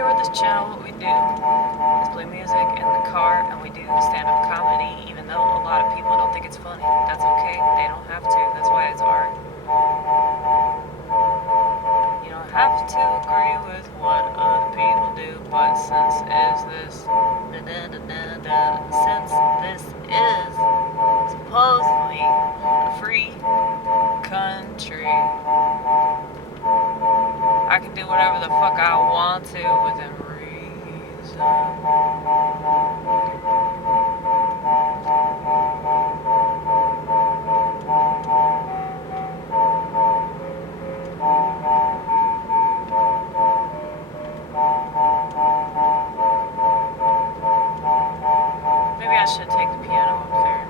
familiar with this channel, what we do is play music in the car and we do stand-up comedy, even though a lot of people don't think it's funny. That's okay. They don't have to. That's why it's art. You don't have to agree with what other people do, but since this is supposedly a free country, I can do whatever the fuck I want to within reason. Maybe I should take the piano up there.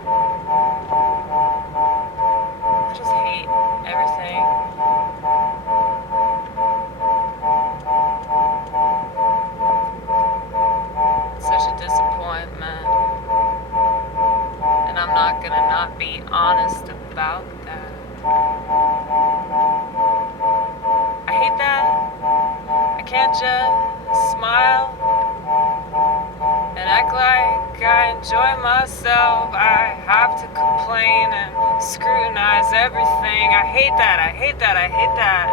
I just hate everything. Such a disappointment. And I'm not gonna not be honest about that. I hate that. I can't just smile and act like I enjoy myself. I have to complain and scrutinize everything. I hate that. I hate that. I hate that.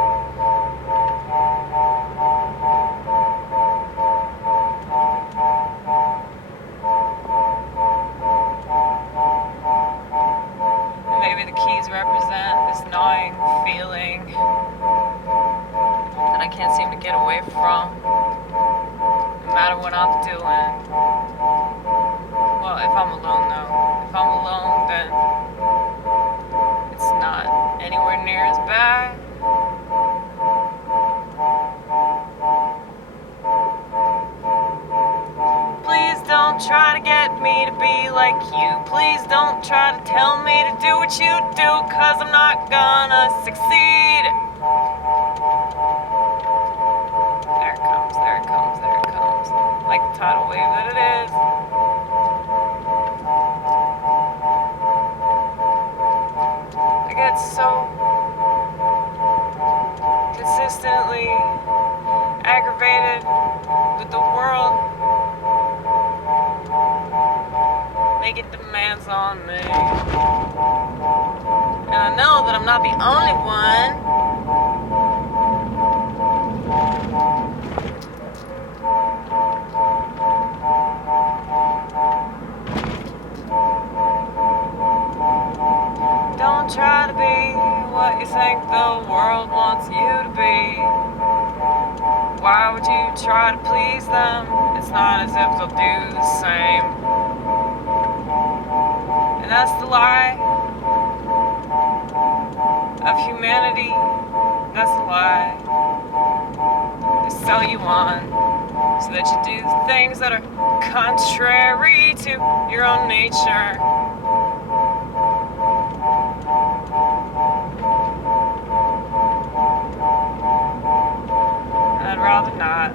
Maybe the keys represent this gnawing feeling that I can't seem to get away from, no matter what I'm doing. Well, if I'm alone though. If I'm alone, then it's not anywhere near as bad. Please don't try to get me to be like you. Please don't try to tell me to do what you do, 'cause I'm not gonna succeed. There it comes, there it comes, there it comes. Like the tidal wave that it is. I get so consistently aggravated with the world making demands on me. And I know that I'm not the only one. Don't try to be what you think the world wants you to be. Why would you try to please them? It's not as if they'll do the same. And that's the lie of humanity. That's the lie. They sell you on so that you do things that are contrary to your own nature. And I'd rather not.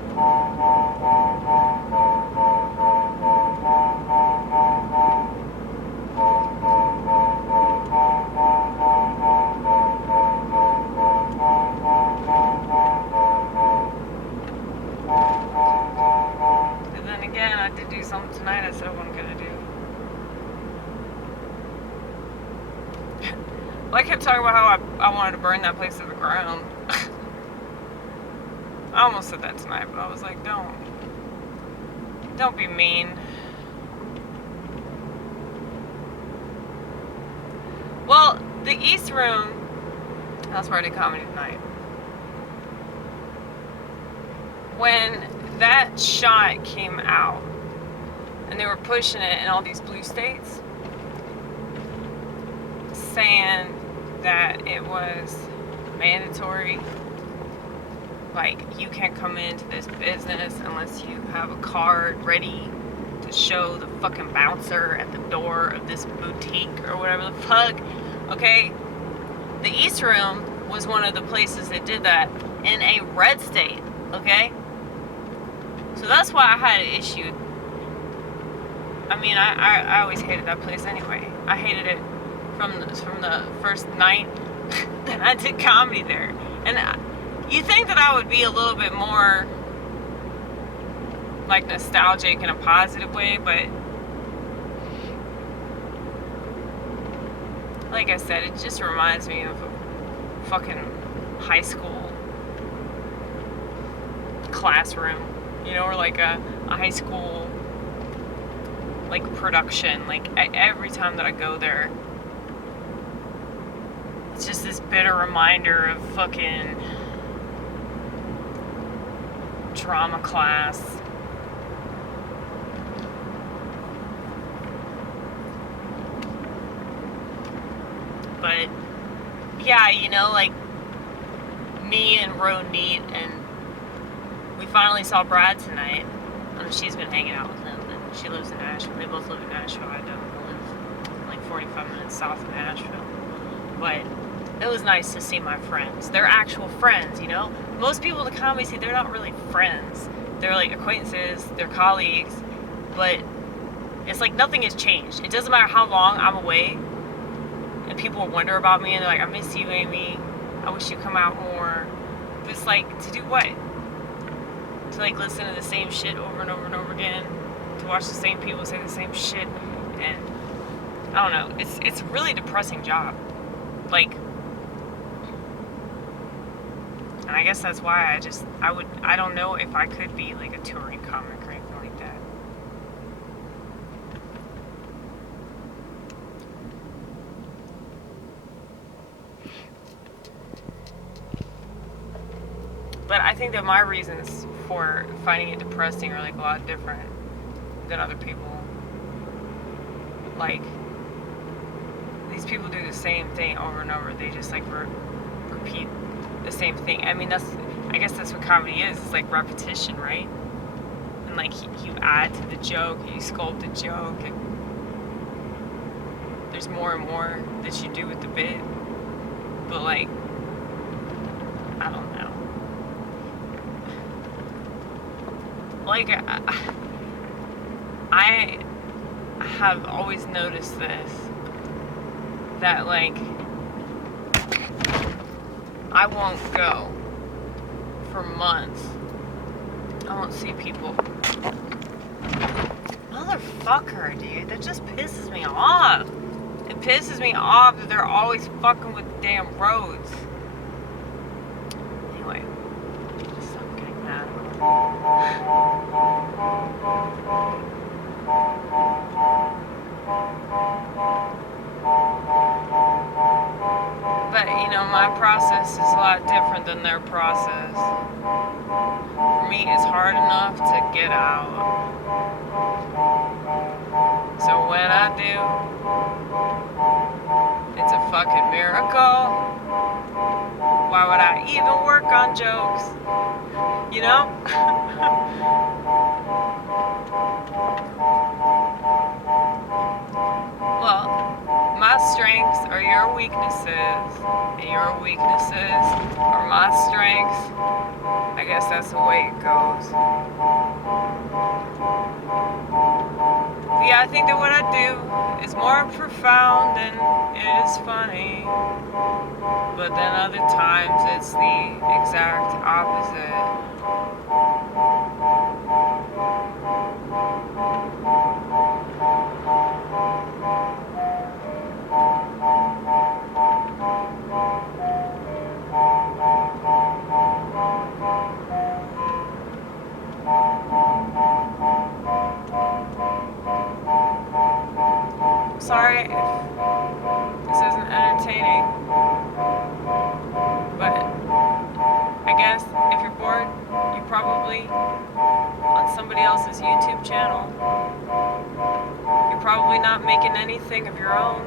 I did do something tonight I said I wasn't gonna do. Well, I kept talking about how I wanted to burn that place to the ground. I almost said that tonight, but I was like, don't be mean. Well, the East Room, that's where I did comedy tonight. When that shot came out and they were pushing it in all these blue states, saying that it was mandatory, like you can't come into this business unless you have a card ready to show the fucking bouncer at the door of this boutique or whatever the fuck. Okay, the East Room was one of the places that did that in a red state. Okay, so that's why I had an issue. I mean, I always hated that place anyway. I hated it from the first night that I did comedy there. And you think that I would be a little bit more like nostalgic in a positive way, but like I said, it just reminds me of a fucking high school classroom, you know, or like a high school like production. Like every time that I go there, it's just this bitter reminder of fucking drama class. But yeah, you know, like me and Ronit, and we finally saw Brad tonight. She's been hanging out with him, and she lives in Nashville. They both live in Nashville. I don't live like 45 minutes south of Nashville. But it was nice to see my friends. They're actual friends, you know? Most people in the comedy scene, they're not really friends. They're like acquaintances, they're colleagues, but it's like nothing has changed. It doesn't matter how long I'm away, and people wonder about me, and they're like, I miss you, Amy. I wish you'd come out more. But it's like, to do what? To like listen to the same shit over and over and over again, to watch the same people say the same shit, and I don't know, it's a really depressing job. Like, and I guess that's why I don't know if I could be like a touring comic or anything like that. But I think that my reasons for finding it depressing are like a lot different than other people. Like, these people do the same thing over and over. They just like repeat the same thing. I mean, I guess that's what comedy is. It's like repetition, right? And like you add to the joke, you sculpt the joke, and there's more and more that you do with the bit. But like, I don't know. Like, I have always noticed this, that like, I won't go for months. I won't see people. Motherfucker, dude, that just pisses me off. It pisses me off that they're always fucking with the damn roads. Anyway, stop getting mad. But, you know, my process is a lot different than their process. For me, it's hard enough to get out. So when I do, it's a fucking miracle. Why would I even work on jokes? You know? Well, my strengths are your weaknesses, and your weaknesses are my strengths. I guess that's the way it goes. Yeah, I think that what I do is more profound than it is funny. But then other times it's the exact opposite. Sorry if this isn't entertaining, but I guess if you're bored, you're probably on somebody else's YouTube channel. You're probably not making anything of your own.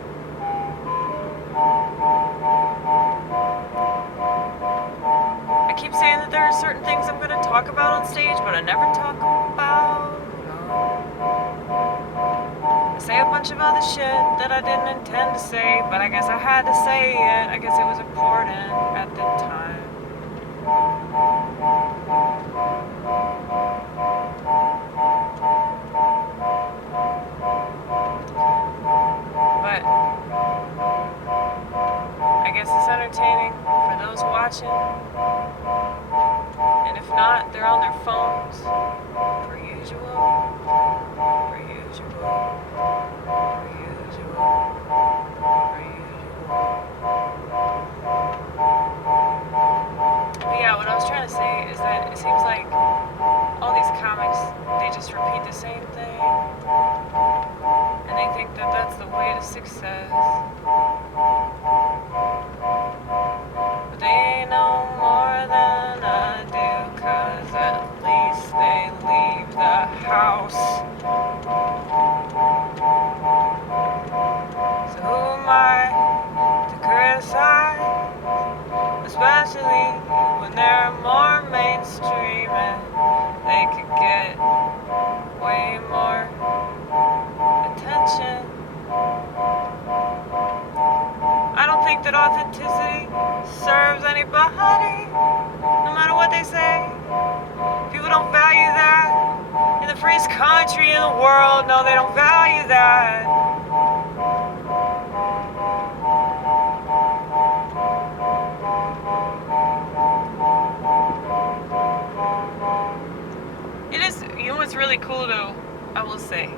I keep saying that there are certain things I'm going to talk about on stage, but I never talk about. I say a bunch of other shit that I didn't intend to say, but I guess I had to say it. I guess it was important at the time. But I guess it's entertaining for those watching. And if not, they're on their phones. Per usual. Per usual. Per usual. Per usual. But yeah, what I was trying to say is that it seems like all these comics, they just repeat the same thing. And they think that that's the way to success. But they know more than I do, 'cause at least they leave the house. So who am I to criticize? Especially when they're more mainstream and they could get way more attention. I don't think that authenticity serves anybody, no matter what they say. People don't value that. In the freest country in the world, no, they don't value that. It is, you know what's really cool though, I will say.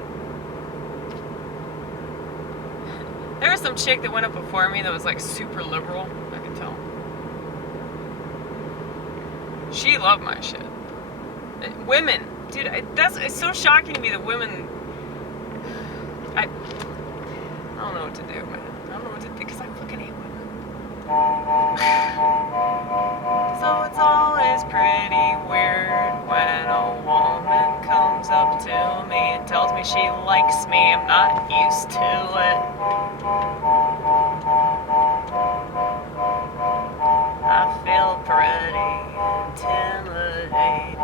There was some chick that went up before me that was like super liberal, I can tell. She loved my shit. Women, dude, it's so shocking to me that women, I don't know what to do, man. I don't know what to do, because I fucking hate women. So it's always pretty weird when a woman comes up to me and tells me she likes me. I'm not used to it. I feel pretty intimidated.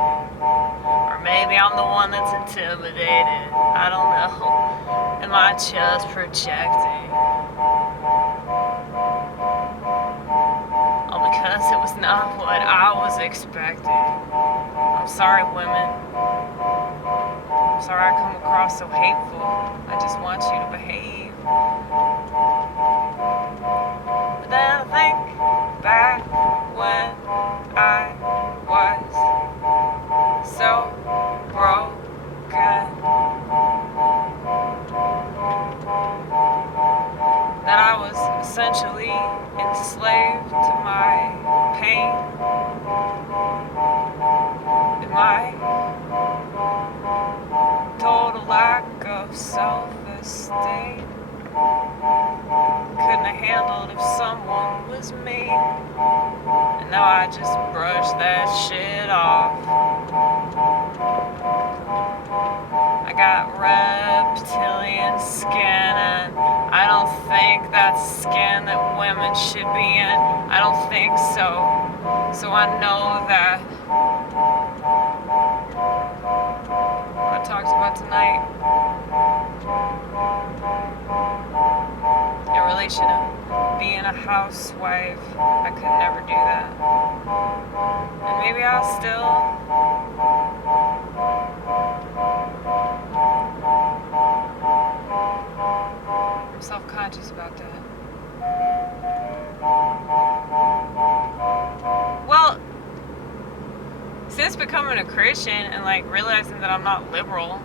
Or maybe I'm the one that's intimidated. I don't know. Am I just projecting? All because it was not what I was expecting. I'm sorry, women. I'm sorry I come across so hateful. I just want you to behave. But then I think back when I was so broken that I was essentially enslaved to my pain and my total lack of self-esteem. Couldn't have handled if someone was mean, and now I just brush that shit off. I got reptilian skin, and I don't think that's skin that women should be in. I don't think so. So I know that what I talked about tonight in relation to being a housewife, I could never do that. And maybe I'll still. I'm self-conscious about that. Well, since becoming a Christian and like realizing that I'm not liberal,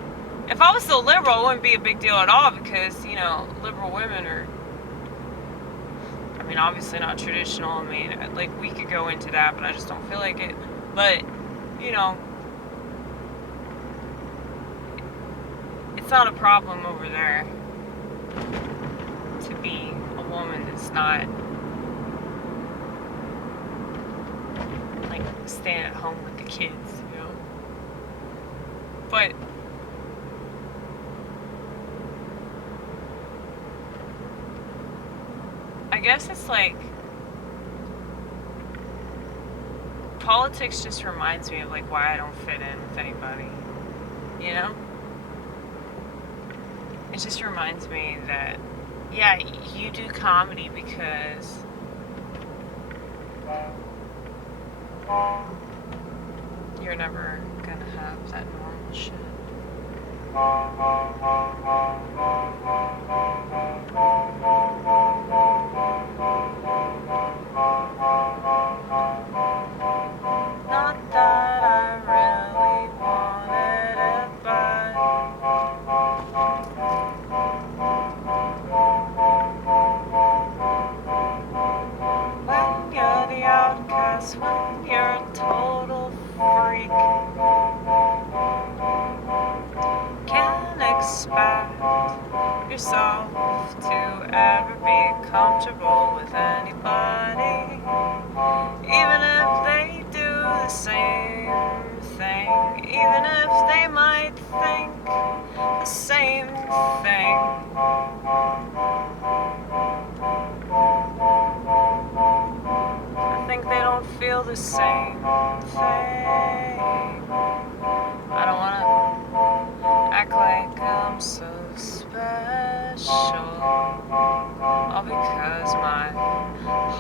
if I was still liberal, it wouldn't be a big deal at all, because, you know, liberal women are, I mean, obviously not traditional. I mean, like, we could go into that, but I just don't feel like it. But, you know, it's not a problem over there to be a woman that's not, like, staying at home with the kids, you know. But I guess it's like, politics just reminds me of like why I don't fit in with anybody, you know? It just reminds me that, yeah, you do comedy because you're never gonna have that normal shit. Not that I the same thing, even if they might think the same thing. I think they don't feel the same thing. I don't wanna act like I'm so special, all because my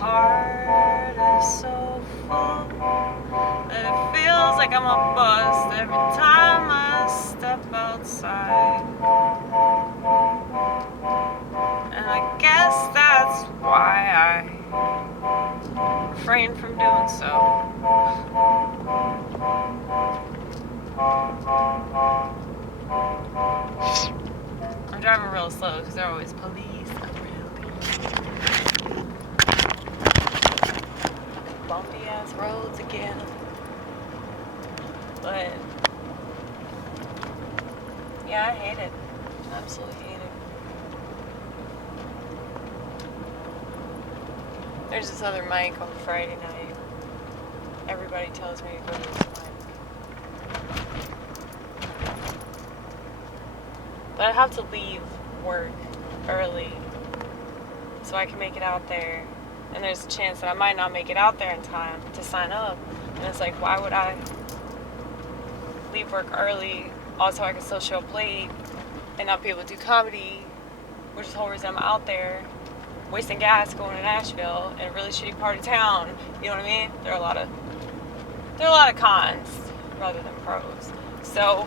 heart is so full that it feels like I'm a bust every time I step outside. And I guess that's why I refrain from doing so. I'm driving real slow because there are always police around. Bumpy ass roads again. But yeah, I hate it. Absolutely hate it. There's this other mic on Friday night. Everybody tells me to go to this mic. But I have to leave work early so I can make it out there. And there's a chance that I might not make it out there in time to sign up. And it's like, why would I leave work early also I can still show up late and not be able to do comedy, which is the whole reason I'm out there, wasting gas going to Nashville in a really shitty part of town. You know what I mean? There are a lot of cons rather than pros. So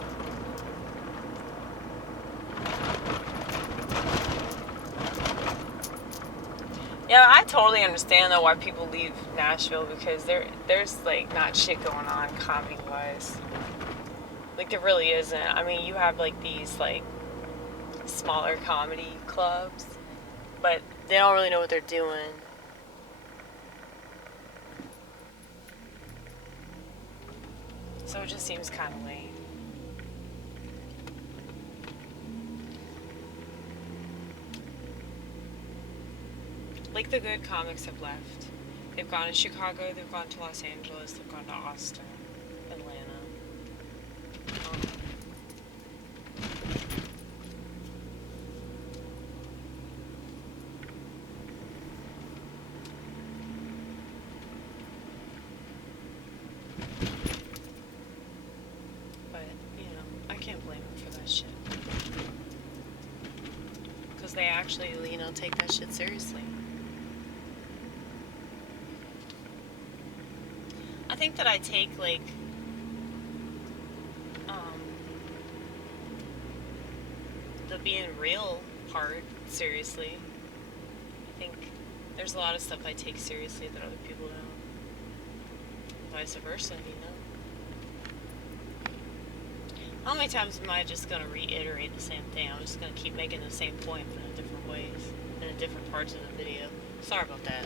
yeah, I totally understand though why people leave Nashville, because there's like not shit going on comedy wise. Like there really isn't. I mean, you have like these like smaller comedy clubs, but they don't really know what they're doing. So it just seems kind of lame. Like the good comics have left. They've gone to Chicago, they've gone to Los Angeles, they've gone to Austin, Atlanta. But, you know, I can't blame them for that shit. Because they actually, you know, take that shit seriously. I think that I take, like, the being real part seriously. I think there's a lot of stuff I take seriously that other people don't. Vice versa, you know? How many times am I just going to reiterate the same thing? I'm just going to keep making the same point, but in different ways, and in different parts of the video. Sorry about that.